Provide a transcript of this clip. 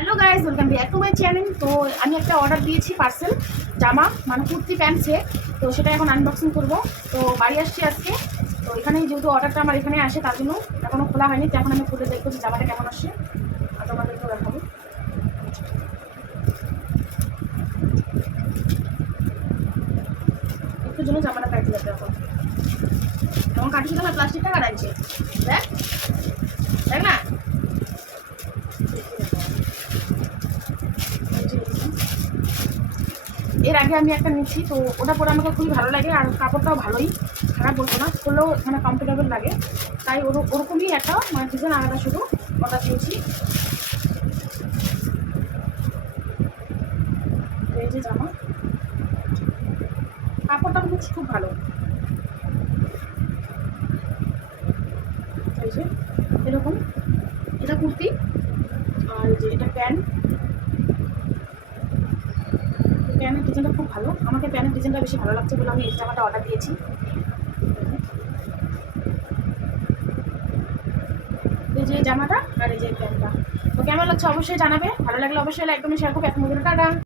Hello guys, welcome back to my channel. তো আমি একটা অর্ডার দিয়েছি পার্সেল জামা, মানে কুর্তি প্যান্ট সেট। তো সেটা এখন আনবক্সিং করব। তো বাড়ি আসছি আজকে। তো এখানে যেহেতু অর্ডারটা আমার এখানে আসে, তার জন্য এখনও খোলা হয়নি। তো এখন আমি খুলে দেখবো যে জামাটা কেমন আসে আর তোমাদেরকেও দেখাবো। একটু জন্য জামাটা কাটি যাবে এখন। এবং কাটি শুধু আমার প্লাস্টিকটা কাটাইছে, দেখ দেখ না। এর আগে আমি একটা নিচ্ছি, তো ওটা পরে আমাকে খুবই ভালো লাগে আর কাপড়টাও ভালোই, খারাপ বলবো না, পরলেও মানে কমফোর্টেবল লাগে। তাই ওরকমই একটা মানে ডিজাইন আলাদা শুধু অর্ডার দিয়েছি। এই যে জামা, কাপড়টা কিন্তু খুব ভালো। এই যে এরকম, এটা কুর্তি আর এই যে এটা প্যান্ট। প্যান্টের ডিজাইনটা খুব ভালো, আমাকে প্যান্টের ডিজাইনটা বেশি ভালো লাগছে বলে আমি এই জামাটা অর্ডার দিয়েছি। এই যে জামাটা আর এই যে প্যান্টটা। তো কেমন লাগছে অবশ্যই জানাবে, ভালো লাগলে অবশ্যই লাইক কমেন্ট শেয়ার করবে। এখন টাটা।